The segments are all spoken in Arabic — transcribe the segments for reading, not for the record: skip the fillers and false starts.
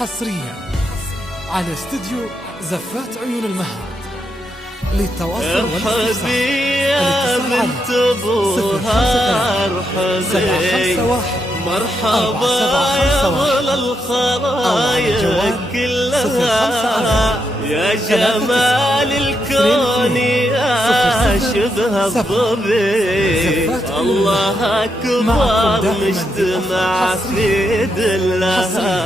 حصريا على استديو زفات عيون المهر. للتواصل والاستفسار يا بنت ابوها ارحبي مرحبا يا ظل الخرايق كلها يا جمال الكون يا شبه الظبي الله اكبر مجتمع في دلها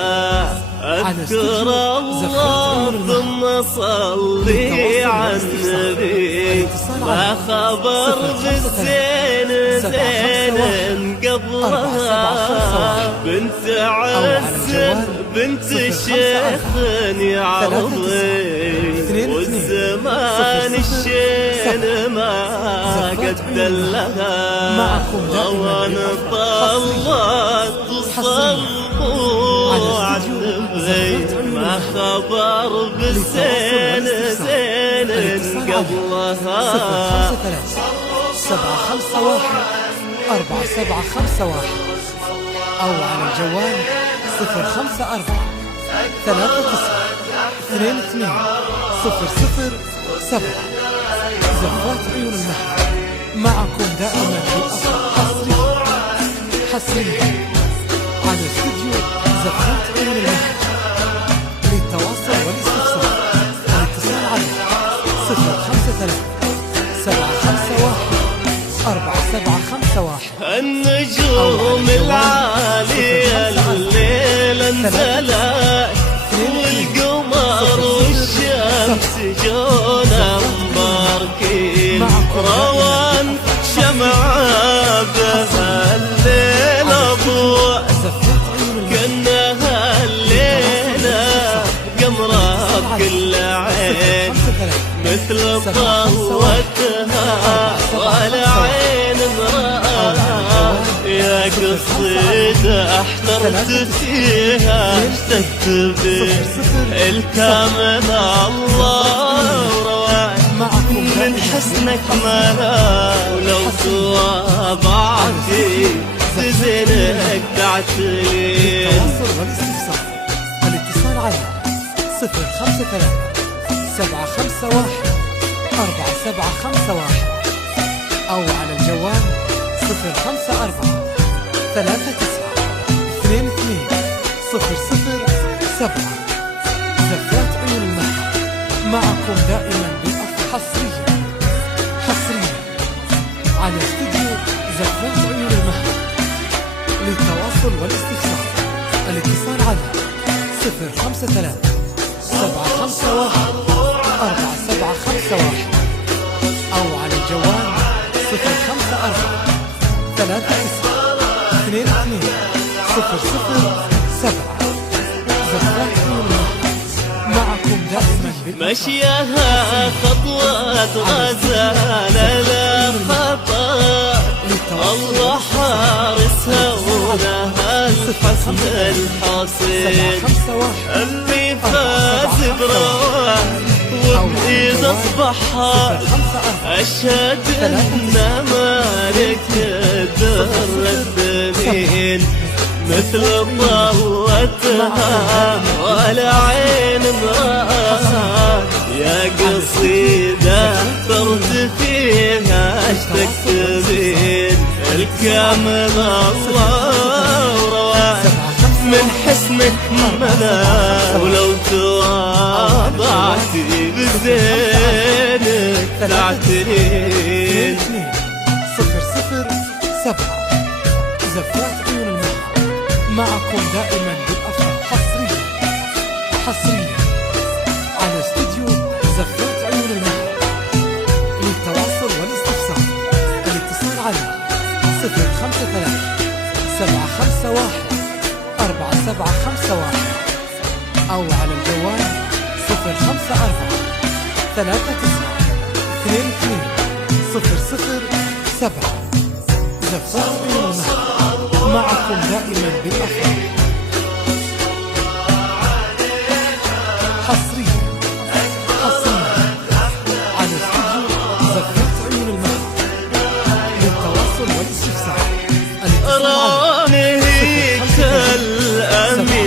اذكر الله ثم صلي على النبي ما خبر بالزين زين قبلها بنت عز بنت شيخ يعرضي والزمان الشين ما قد لها وانا طلعت صلوا على النبي ما خبر بالزين زين قبلها 751 4751 أو على الجوال 054 39 22 007. زفات عيون المهر معكم دائما بالأفضل حصريا على استديو زفات عيون المهر. للتواصل والاستفسار الاتصال على 053 751 4751. النجوم العالية الليل انزلت والقمر والشمس جونا مباركين روان شمعة بها الليل أضواء كأنها الليلة قمرة بكل عين مثل ضوتها ولا عين امرأة يا قصيدة احترت فيها اشتقت بك الكامل الله وروان من حسنك ملا ولو تواضعتي تزينك تعتلين. الاتصال على 053 751 4751 أو على الجوال 054 39 22 007. زفات عيون المهر معكم دائما بالأفضل حصريا على استديو زفات عيون المهر. للتواصل والاستفسار الاتصال على 053 751 4751 أو على الجوال 054 39 22 007. زفات عيون المهر معكم دائما مشيها خطوات غزالة لا خطأ الله حارسها ولها الحسن الحصين اللي فاز برواه وبإيد أصبحها أشهد إن مالك الدر الدمين مثل ضوتها ولا عين امرأة يا قصيدة اخترت فيها اشتقت بين الكامل الله وروان من حسنك ملا ولو تواضعتي بزينك تعترين. 007. زفات عيون المهر معكم دائما بالأفضل حصريا على استديو زفات عيون المهر. للتواصل والاستفسار الاتصال على 053 751 4751 أو على الجوال 054 39 22 007. زفات عيون المهر معكم دائما بالأفضل حصريا على استديو زفات عيون المهر. للتواصل والاستفسار الاتصال على 053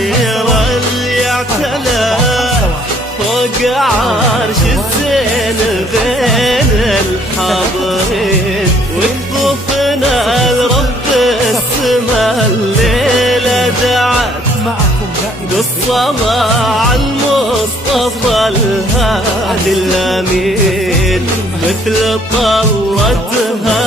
العرش الزين بين الحاضرين، وكفوفنا لرب السما الليلة دعت معكم دائما بالصلاة على المصطفى الهادي الأمين، مثل طلتها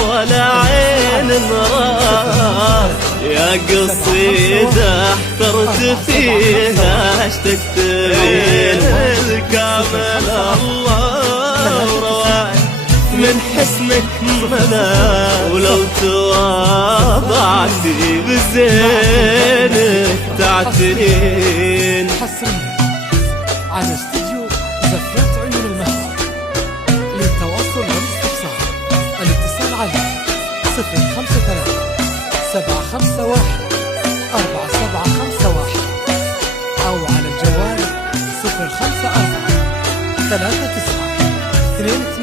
ولا عين مرار، يا قصيدة احترت فيها اشتقت الكامل الله رواك من حسنك منا، ولو تواضعتي بزينك تعترين. حصريا على استديو زفات عيون المهد. للتواصل والاستفسار الاتصال على 053 751 4751 أو على الجوال 054 39 2